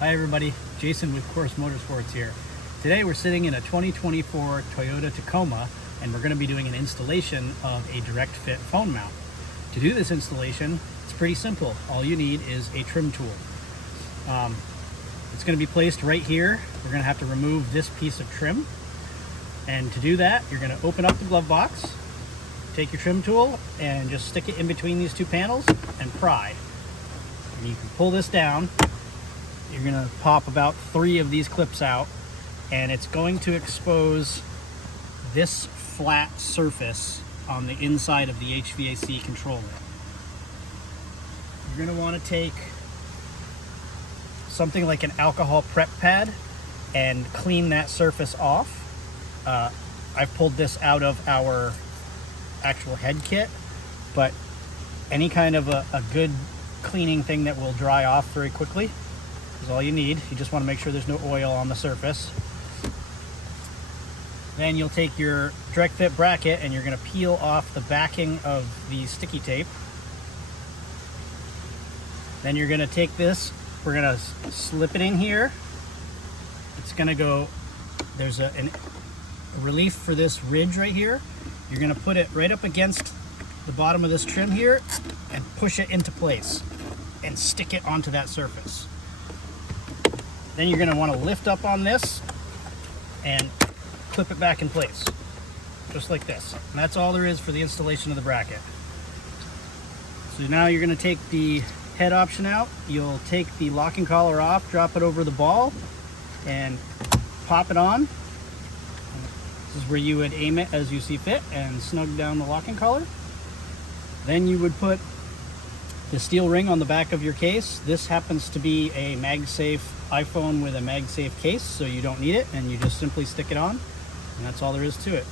Hi everybody, Jason with Course Motorsports here. Today we're sitting in a 2024 Toyota Tacoma and we're going to be doing an installation of a direct fit phone mount. To do this installation, it's pretty simple. All you need is a trim tool. It's going to be placed right here. We're going to have to remove this piece of trim. And to do that, you're going to open up the glove box, take your trim tool and just stick it in between these two panels and pry. And you can pull this down. You're going to pop about 3 of these clips out and it's going to expose this flat surface on the inside of the HVAC controller. You're going to want to take something like an alcohol prep pad and clean that surface off. I've pulled this out of our actual head kit, but any kind of a good cleaning thing that will dry off very quickly is all you need. You just want to make sure there's no oil on the surface. Then you'll take your direct fit bracket and you're going to peel off the backing of the sticky tape. Then you're going to take this, we're going to slip it in here. It's going to go, there's a relief for this ridge right here. You're going to put it right up against the bottom of this trim here and push it into place and stick it onto that surface. Then you're going to want to lift up on this and clip it back in place, just like this. And that's all there is for the installation of the bracket. So now you're going to take the head option out. You'll take the locking collar off, drop it over the ball, and pop it on. This is where you would aim it as you see fit and snug down the locking collar. Then you would put the steel ring on the back of your case. This happens to be a MagSafe iPhone with a MagSafe case, so you don't need it, and you just simply stick it on, and that's all there is to it.